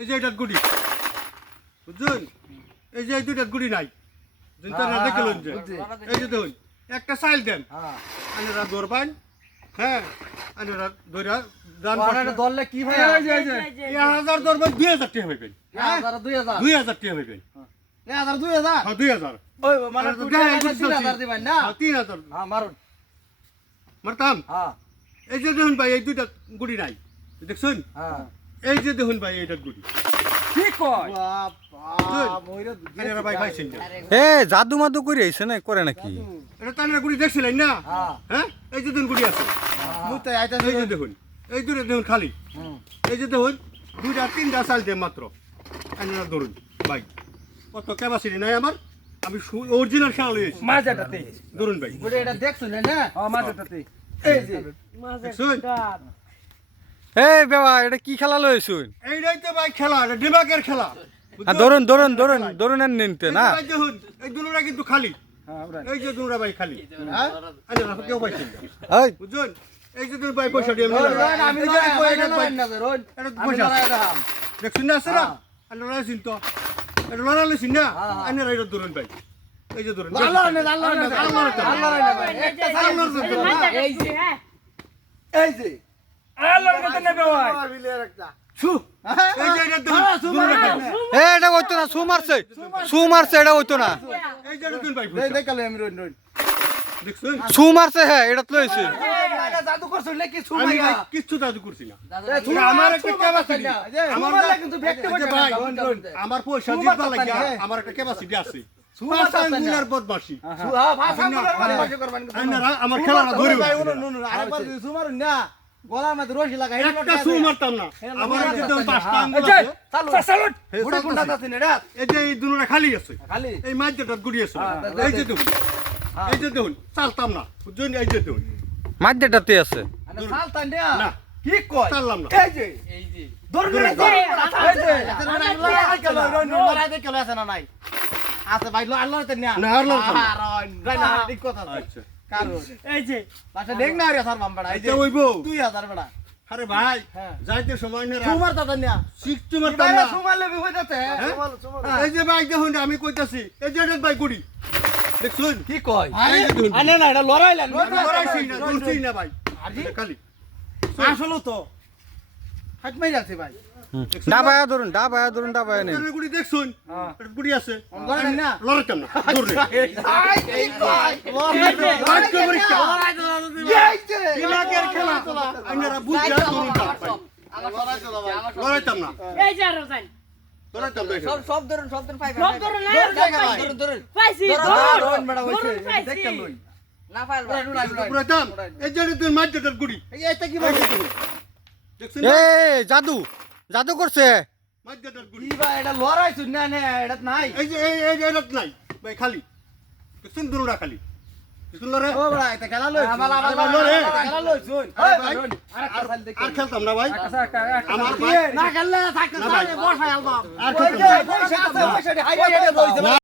এই যে এটা গুড়ি বুঝছেন এই যে এই দুইটা গুড়ি নাই দুইটা না দেখলেন যে এই যে দেখুন একটা সাইল দেন আনেরা দরবান হ্যাঁ আনেরা দইরা দান ওরা দললে কি ভাই এই যে 1000 দরবান 2000 টাকা হইবেন 2000 টাকা হইবেন 2000 হ্যাঁ 2000 ওই মানে 3000 দিবেন না হ্যাঁ 3000 হ্যাঁ মারুন মারতাম হ্যাঁ এই যে দেখুন ভাই এই দুইটা গুড়ি নাই দেখছেন হ্যাঁ এই যে দেখুন ভাই এইটা গুড়ি কি কয় আনেরা ভাই পাইছেন না এ জাদু মাদু করে আইছে না করে নাকি এটা তো আনেরা গুড়ি দেখছিলেন না হ্যাঁ হ্যাঁ এই যে দেখুন গুড়ি আছে মুতে আইতাছে এই যে দেখুন এই দুটো দেখুন খালি এই যে দেখুন দুইটা তিনটা চাল দিয়ে মাত্র আনেরা ধরুন ভাই কত ক্যাপাসিটি নাই আমার আমি অরিজিনাল শাল লইছি মাঝাটাতে ধরুন ভাই ওরে এটা দেখছুন না হ্যাঁ মাঝাটাতে এই যে দেখছুন এ বাবা এটা কি খেলা লইছুন এইটাই তো ভাই খেলা এটা ডিমাকের খেলা ধরুন ধরুন ধরুন ধরুন আর নিতে না ভাই দেখুন এই দুটোটা কিন্তু খালি হ্যাঁ ওরা এই যে দুটোটা ভাই খালি হ্যাঁ আনেরা কেউ পাইছেন না এই বুঝছেন এই যে দুটো ভাই পয়সা দিয়ে আমি লড়াই না রোজ এটা আমি লড়াই রাম দেখছেন না আছে না আনেরা লড়াইছেন তো এটা লড়াইছেন না আনেরা এটা ধরুন ভাই এই যে ধরুন আল্লাহ না আল্লাহ না আল্লাহ না ভাই একটা সাইল এই যে এই যে আল্লাহ না তো নেবে ভাই ছু এই যে এটা ধরুন এ এটা হইতো না সু মারছে এটা হইতো না এই যে দেখুন ভাই দেখালে আমি রোজ রোজ দেখছেন সু মারছে হ্যাঁ এটা লইছে এটা জাদু করছুন নাকি আমি সুমাইয়া ভাই কিচ্ছু দাদু করছি না আমার একটা ক্যাপাসিটি আমার কিন্তু ব্যক্তি এই যে ভাই আমার পয়সা দিতে লাগে আমার একটা ক্যাপাসিটি আছে সুমার গুনার বদমাশি হ্যাঁ ভাষা বলার করবেন আইনারা আমার খেলাটা ধরে আরেকবার সুমারুন না গলার মধ্যে রশি লাগাই একটা সু মারতাম না আমার একদম পাঁচটা আঙ্গুল আছে সালুট বুড়া গুন্ডা দাসিন এটা এই যে এই দুনোটা খালি আছে খালি এই মাঝটা গুড়ি আছে এই যে দেখুন এই যে দেখুন চালতাম না বুঝছেন এই যে দেখুন মাঝেটাতে আছে আরে সালতান না না কি কয় চাললাম না এই যে ধরুন না এই যে লড়াই দেখে লড়াই আছে না নাই আছে ভাই আল্লাহ তে না না, আল্লাহ তে না। রাই না ঠিক কথা আচ্ছা কারণ এই যে বাসা দেখ না রে স্যার বাম্বাড়া এই যে এটা হইবো 2000 বড়া আরে ভাই হ্যাঁ। যাইতে সময় না সুমার দাদা না শিখতে মারতাম বাইরে না সুমার লেবি হই যাচ্ছে এই যে ভাই দেখুন আমি কইতাছি এই যে এটা ভাই গুড়ি দেখছুন কি কয় এই যে দেখুন আনে না এটা লড়াইলেন লড়াইছি না দৌড়ছি না ভাই আজি এটা খালি আসলে তো হাত মাই যাচ্ছে ভাই ডাবায়া ধরুন ডাবায়া নেই এটা গুড়ি দেখছুন হ্যাঁ এটা গুড়ি আছে লড়াই না লড়াইতাম না দূর রে আই কি কয় লড়াই তো পরীক্ষা লড়াই তো এই যে দিমাগের খেলা আপনারা বুঝা করুন লড়াইতাম না এই যে আরো যাই লড়াইতাম না এখানে। সব ধরুন পাইবা সব ধরুন না ধরুন পাইছি ধরুন বড় হইছে ধরুন পাইছি দেখেন লই না পাইল লড়াইতাম এই যে তুই মাঝটা গুড়ি এই এটা কি ভাই দেখছেন এ জাদু করছে মাঝটা গুড়ি কি ভাই এটা লড়াই শুন না এটা নাই এই যে এই এটা নাই ভাই খালি দেখছেন দুটা খালি দেখছেন লড়ে ও বড়া এটা খেলা লই আমার খেলা লই শুন আর খেলতাম না ভাই আমার না খেললে থাকতে না ভাই। বসাই আলবাম আর খেলতাম না। পয়সা আছে পয়সা হাইয়া লইছে